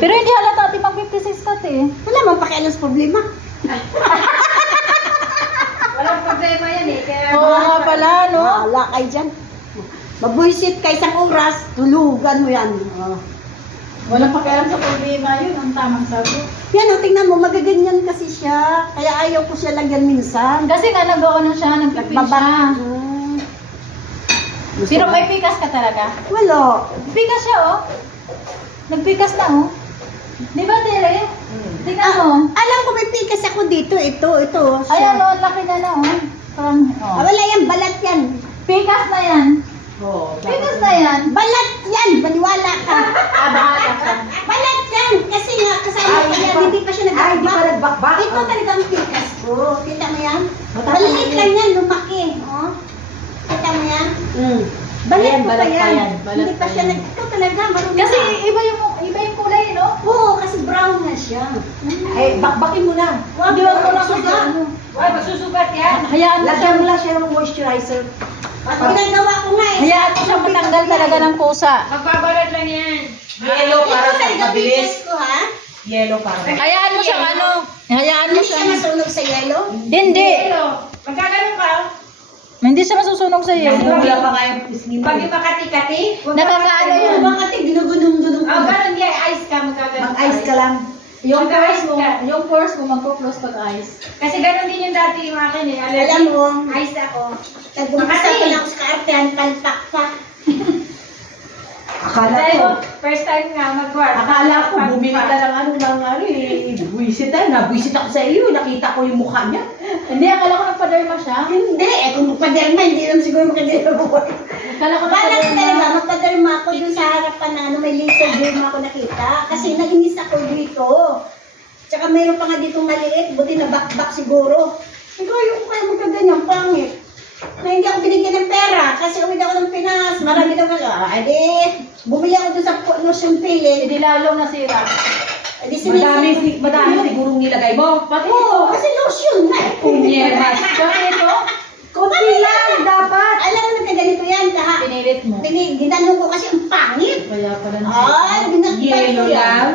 Pero hindi halata ati pang 56 ka eh. Wala mang pakialam sa problema. Walang problema yan eh. Kaya Oo nga pala, no? Wala kayo dyan. Mabuisit ka isang oras, tulugan mo yan. Walang pakialam sa problema yun, ang tamang sagot. Yan o, tingnan mo, magaganyan kasi siya. Kaya ayaw ko siya lagyan minsan. Kasi nga nag-ano siya, nagpipil siya. Pero may pikas ka talaga? Wala. Pikas siya oh. Nagpikas na oh. Di ba, Tere? Tingnan mo. Alam ko may pikas ako dito. Ito. Ayan oh, laki na na oh. Parang, oh. Wala yan, balat yan. Pikas na yan. Pikas na yan. Balat yan, maniwala ka. Bahala ka. Balat yan. Kasi nga, kasama ko yan, hindi pa siya nagbakbak. Ito talaga ang pikas ko. Kita mo yan? Maliit lang yan, lumaki. Oh. Kita mo yan? Balat ko pa yan. Hindi pa siya ito talaga, marunong. Kasi iba yung kulay, no? Oo, kasi brown na siya. Ay, bakbakin mo na. Hindi mo na sugat. Ay, magsusugat yan. Hayaan mo siya. Lagyan mo lang siya ng moisturizer. Ginagawa ko nga eh. Hayaan mo siya matanggal talaga ng kusa. Magbabalat lang yan. Yellow para Ito sa talaga mabilis. pikas ko, ha? Yellow para. Hayaan mo siyang ano. Hayaan mo Hindi siya. siya masunog sa yelo? Hindi. Pero, magkaganon ka. Hindi siya masusunog sa iyo. Wala pa kayong pisngi mo. Pag yung makati-kati, Nakakaano yun. Bakit ginugulong-gulong Oh, ganun yan. Ice ka, magkaganon. Mag-ice ka lang. Yung Mag-ice pores mo, ka. yung pores mo magpo-close pag ice. Kasi ganun din yung dati yung akin eh. Allergy. Alam mo, Ice ako. nag-umpisa ko lang sa kaartehan, palpak-pak. Akala Dahil ko. first time nga mag-work. Akala ko bumili ka ng ano eh. Buisit na. Buisit ako sa iyo. Nakita ko yung mukha niya. Hindi, akala ko nagpa-derma siya. Hindi, kung magpaderma, hindi lang siguro makaderma ko. Akala ko Bala ko nagpa-derma. talaga, magpaderma ako dun sa harapan na may laser derma ako nakita. Kasi nainis ako dito. Tsaka mayroon pa nga dito maliit, buti na bakbak siguro. Siguro yung kaya magkaganyan, pangit. Na hindi ako binigyan ng pera kasi uwi ako ng Pinas. Marami daw ako. Bumili ako dun sa lotion pili. Hindi lalong nasira. Madami sigurong nilagay mo. Pati Oo, ito. kasi lotion na. Punyeras. Pati ito. Kunti lang dapat. Alam mo, nagkaganito yan. Pinilit mo. Ginanong ko kasi ang pangit. Kaya pala nasugat. Ay, ginanong Yellow lang.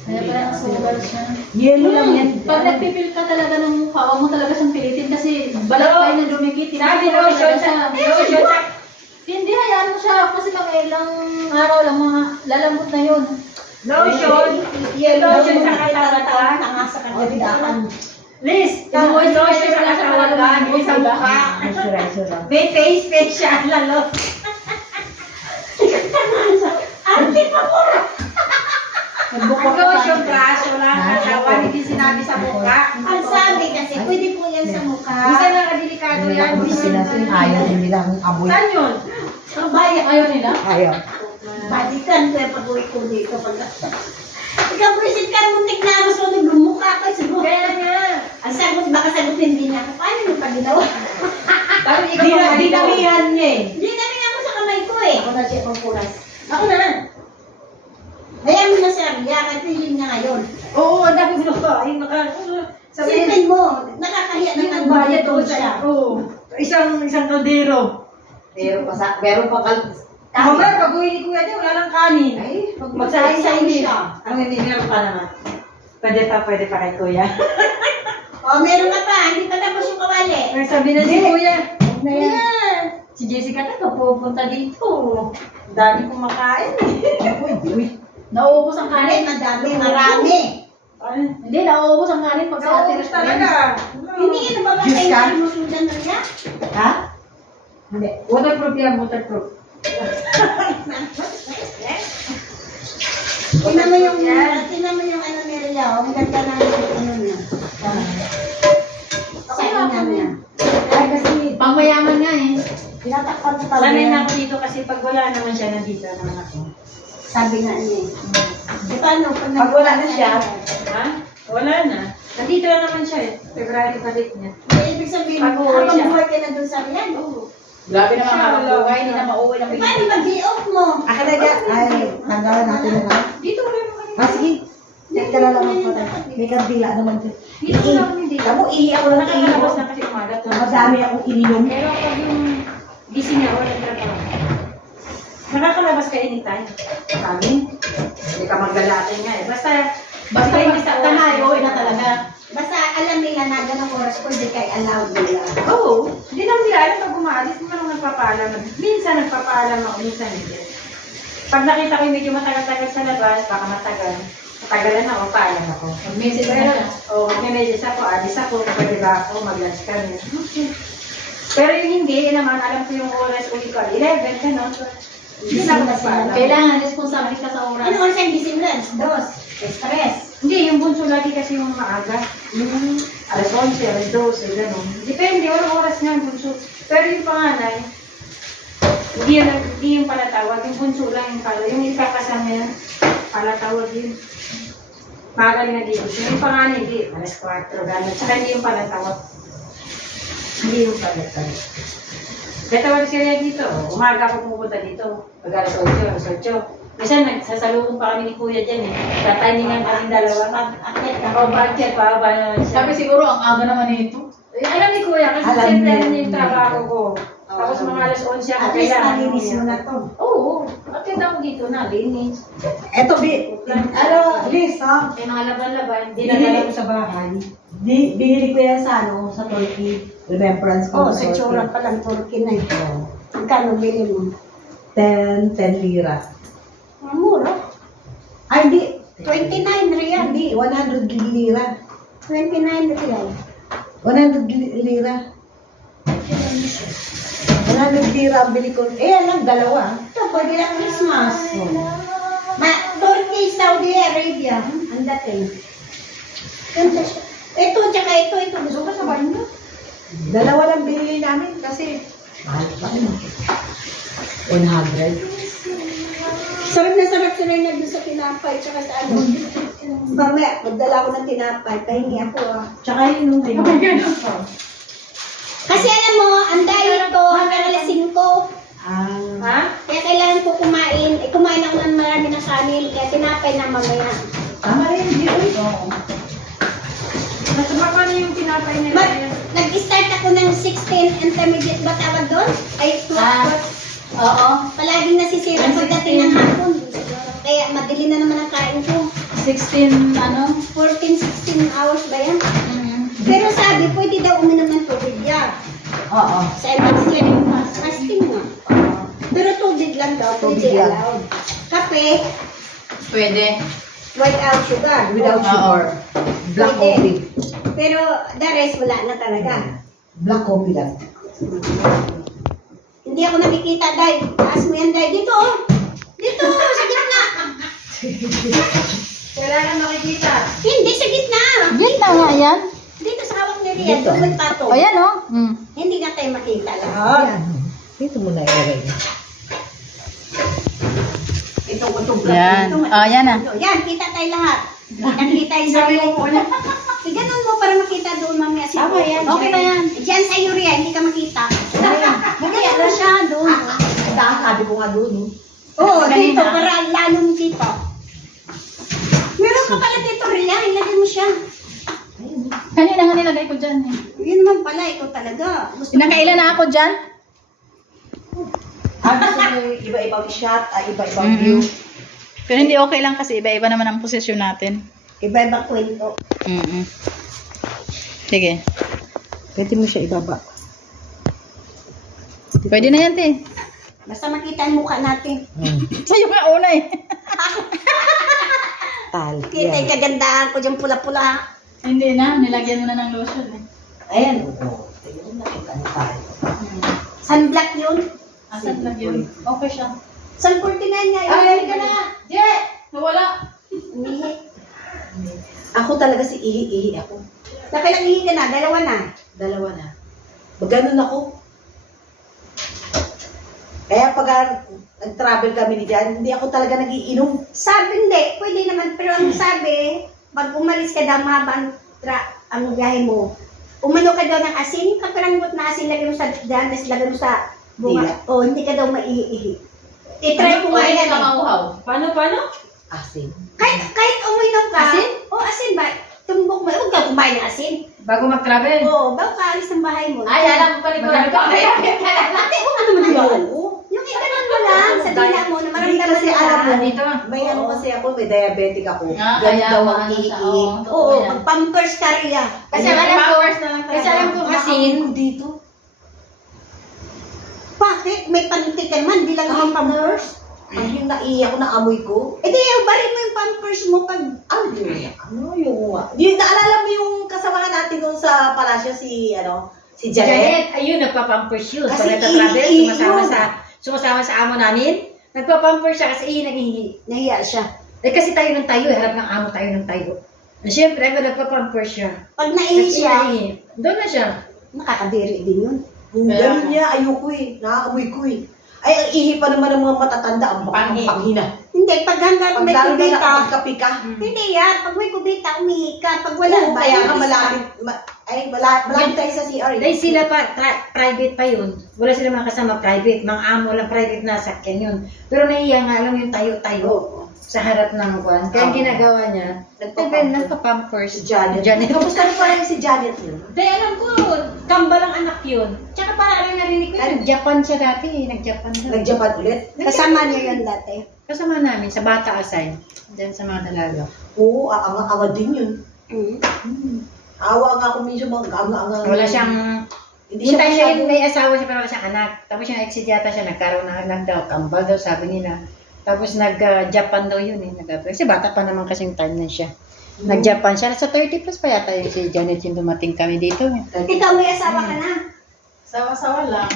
Kaya pala nasugat siya. Yellow lang yan. Pag nagpipil ka talaga ng mukha, huwag mo talaga siyang pilitin kasi balat pa yun na dumikit. Sabi lotion sa... Lotion sa... Hindi, hayaan mo siya kasi mga ilang araw lang mga lalambot na yun. Lotion. Lotion sa katawan. Tanga sa kagandaan. Liz, Yung lotion sa katawan. Yung sa mukha. Moisturizer lang. May face facial lalo. Arte pa po! Lotion crush. Wala ang katawan. Hindi sinabi sa mukha. Ang sabi kasi, pwede po yan sa mukha. Isa lang kadelikado yan. Ayaw nilang amoy. Saan yun? Ang bayan. Ayaw nila? Ayaw. Balikan ko yung pag-uwi ko dito. Ikaw, President, ka muntik na mas lumukha ka siguro. Kaya nga. Ang sagot, baka sagutin din niya ako. Paano yung pag ginawa? Parang ikaw ang Dinamihan niya eh. Hindi namin ako sa kamay ko eh. Ako na siya pang kuras. Ako na. Hayaan mo na sir, yakay feeling niya ngayon. Oo, ang dami mo ko. Ay, Silipin mo, nakakahiya na nagbayad doon siya. Oo. Isang kaldero. Meron pa Mamaya, pag uwi ni Kuya Diyo, wala lang kanin. Ay, Magsahay-sahay siya. Ang hindi meron pa naman. Pwede pa kay Kuya. O, meron ka pa, hindi pa tapos yung kawali. Pero sabi na si Kuya, na yan. Yan. si Jessica na pupunta dito. Ang dami kumakain eh. Nauubos ang Kanin, kanin. madami, marami. Hindi, nauubos ang kanin pag sa atin. Naubos talaga. Hindi yun ba Diyos ka? kayo musudan na niya? Ha? Hindi. Waterproof yan, waterproof. Tingnan mo yung ano ni Ria, ang ganda na ano niya. Sa ina niya. Ay, kasi Pangmayaman nga eh. Tinatakpan ko pala Sanay na yan. ako dito kasi pag wala naman siya, nandito naman ako. Sabi nga niya eh. Di paano? Pag wala na siya, Ha? Wala na. Nandito na naman siya eh. February balik niya. Ibig sabihin, Pag uuwi habang siya. buhay ka na doon sa Riyan, oo. Grabe naman Siya, mga wala. buhay, hindi na mauwi ng Paano Pilipinas. mag-day off mo? aka na dyan. Ay, tanggalan natin na lang. Dito wala naman kami. Ah, sige. Check ka na lang ang patay. May kandila naman dyan. Dito wala kami dito. Kamu, ihi ako lang ihi Nakakalabas ko. na kasi umagat. Madami akong ininom. Pero pag yung gising niya, wala trabaho. Nakakalabas ka anytime. Kami. Hindi ka maggalatin nga eh. Basta Basta tanay, okay na talaga. Basta alam nila na ganong oras ko, hindi kayo allowed nila. Oo. Hindi naman nila alam pag umaalis, hindi naman nagpapaalam. Minsan nagpapaalam ako, minsan hindi. Pag nakita ko yung medyo matagal-tagal sa labas, baka matagalan ako, paalam ako. Mag-message na Pero, siya. mag-message ako, alis ako, pwede ba ako, mag-lunch kami. Okay. Pero yung hindi, naman, alam ko yung oras, uwi ko, 11, gano'n. Hindi na ako nagpaalam. Kailangan responsable ka sa oras. Ano oras yung gising lunch? 2. Stress. Hindi, yung bunso lagi kasi yung maaga. Alas 11, alas 12, gano'n. Depende, oras nga yung bunso. Pero yung panganay, hindi yung palatawag, yung bunso lang yung pala. Yung ikakasama yan, palatawag yun. Maaga rin nag-iusip. Yung panganay, hindi, alas 4, gano'n. Saka hindi yung palatawag. Hindi yung palatawag. Datawag sila dito, umaga ako pumunta dito. Pag alas 8, alas 8. Minsan, nagsasalubong pa kami ni Kuya dyan eh. Tatiningan kami dalawa. O, bakit pa ba naman siya? Sabi siguro, ang aga naman nito. Eh, alam ni Kuya, kasi Alam siyempre niya. niya yung trabaho ko. Tapos mga alas 11 ako, At least nalinis mo na to. Oo, at yun ako dito na, linis. Eto, Liz, ha? May mga laban-laban, dinadala ko sa bahay. Binili ko yan sa sa Turkey. Remembrance Oh, ko. sa tsura pa lang Turkey na ito. Magkano bili mo? 10 lira. Ang mura. Ay, hindi. 29 real. Hindi, 100 lira. 29 real. 100 lira. 100 lira ang bili ko. Eh, alam, dalawa. Ito, pwede lang Christmas. Turkey, Saudi Arabia. Ang dating. Ganda siya. Ito, tsaka ito. Gusto ko sa banyo. Dalawa lang binili namin kasi mahal pa rin. 100. Sarap na sarap sila yung nandun sa tinapay, tsaka sa ano. Mamaya, magdala ko ng tinapay, pahingi ako ah. Tsaka yun, Kasi alam mo, ang diet ko hanggang alas 5. Ha? Kaya kailangan ko kumain. Eh, kumain ako ng marami ng kanin, kaya tinapay na mamaya. tama rin, di uy. Nasumaka na yung tinapay nila. Nag-start ako ng 16 intermediate ba tawag doon? Ay, Oo. palaging nasisira pagdating ng hapon. Kaya madali na naman ang kain ko. 16, 14-16 hours ba yan? Pero sabi, pwede daw uminom ng tubig yan. Oo. Sa Muslim, fasting nga. Pero tubig lang daw, pwede Tubig lang. allowed. Kape, Pwede. without sugar. Without sugar. Black Pwede. coffee. Pero the rest, wala na talaga. Black coffee lang. Hindi ako nakikita, Day. Taas mo yan, Day. Dito, oh. Dito, sa gitna. Wala na makikita. Hindi, sa gitna. Gitna nga yan. Dito sa hawak ni Rian. Dito. May pato. O yan o. Hindi na tayo makita lahat. Yan. Dito mo na ilagay. Itong Yan. Ah, yan na. Yan, kita tayo lahat. Nakita yung sabi mo na. Ganun mo para makita doon mamaya si Tama yan. Okay na yan. Diyan sa Uria, hindi ka makita. Magkaya na siya doon. Sabi ko nga doon. Oo, dito, Kanina. para lalo mo dito. Meron ka pala dito, Ria. Ilagay mo siya. Kanina nga nilagay ko dyan eh. Yun naman pala, ikaw talaga. Gusto Nakailan na ako dyan? Gusto mo yung iba-ibang shot, iba-ibang view. Pero hindi okay lang kasi iba-iba naman ang posisyon natin. Iba-iba kwento. Sige. Pwede mo siya ibaba. Pwede na yan, te. Basta makita yung mukha natin. Sa'yo nga una eh. Tal. Kita yung kagandahan ko dyan pula-pula. Hindi na, nilagyan mo na ng lotion eh. Ayan. Oo. Ayun, nakita niyo tayo. Sunblock yun. Asan lang yun? Okay siya. Sun 49 nga yun. Ay, ka na! Je! Nawala! Umihi. Ako talaga si ihi ako. Nakailang ihi ka na? Dalawa na. Dalawa na. Maganon ako. Kaya pag nag-travel kami ni Jan, hindi ako talaga nagiinom. Sabi hindi, pwede naman. Pero ang sabi, pag umalis ka daw mabang ang biyahe mo, umano ka daw ng asin, kaparangot na asin, lagay mo sa danas, lagay mo sa bunga. Dila. O, hindi ka daw maiihi. I-try ko nga yan. eh. Paano? Asin. Kahit uminom ka. Asin? O, asin ba? Tumbok mo, huwag ka kumain ng asin. Bago mag-travel. Oo, bago ka alis ng bahay mo. Ay, alam ko pa rin ko. Ate, huwag ka naman yun. Yung ikanan mo lang, sa dila mo, na Hindi maramdaman kasi nila. alam mo, Dito. may ano kasi ako, may diabetic ako. Ah, Ganun kaya daw ang maano siya. iiin. Oo, totoo Oo, yan. mag-pampers ka rin. Kasi alam ko, Powers na lang kasi alam ko kasi, Naamoy ko dito. Bakit? May panty ka naman, di lang yung pampers. Ay, yung naiiyak ko, naamoy ko. Eh di, ubarin mo yung pampers mo pag... Ano yung... Yung, naalala mo yung kasamahan natin doon sa palasyo, si Janet? Janet, ayun, nagpa-pampers yun. Pag Kasi nagta-travel, yun. sumasama sa amo namin, nagpa-pampers siya kasi naghihi. Nahiya siya. Eh kasi tayo ng tayo, harap ng amo tayo ng tayo. Siyempre, ako nagpa-pampers siya. Pag naihi Kasi siya, naihi. Doon na siya. nakakadiri din yun. Yung Kaya- ganun niya, ayoko eh. Nakakamoy ko eh. Ay, ang ihi pa naman ng mga matatanda, ang Panghi. panghina. Hindi, pag hanggang Pag may lalo na kubita, nakapagkapi ka. hindi yan. Pag may kubita, umihi ka. Pag wala, Oo, kaya nga umihi ka. malapit, malapit tayo sa CR. Dahil sila pa, private pa yun. Wala sila mga kasama private. Mga amo lang private na sakyan yun. Pero nahiya nga lang yung tayo-tayo sa harap ng kwan. Kaya ang Oo. ginagawa niya, nagpa-pampers. Si Janet. Janet. Kamusta na parang si Janet yun? Dahil alam ko, kambal ang anak yun. Tsaka parang narinig ko, nag-Japan siya dati. Nag-Japan daw. Nag-Japan ulit? Kasama niya yun dati. Kasama namin sa Bata Asay. Diyan sa mga dalaga. Oo, anga-anga din yun. Mm. Awa nga ako minsan mga anga-anga. Wala siyang, Hindi yung siya time na masyado. yun, may asawa siya pero wala siyang anak. Tapos yung exit yata siya, nagkaroon ng anak daw. Kambal daw, sabi nila. Tapos nag-Japan daw yun eh. Kasi bata pa naman kasing time na siya. Nag-Japan siya. Nasa 30 plus pa yata yung si Janet yung dumating kami dito. Ikaw may asawa ka na. Sawa-sawa lang.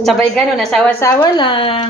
Sabay gano'n, nasawa-sawa lang.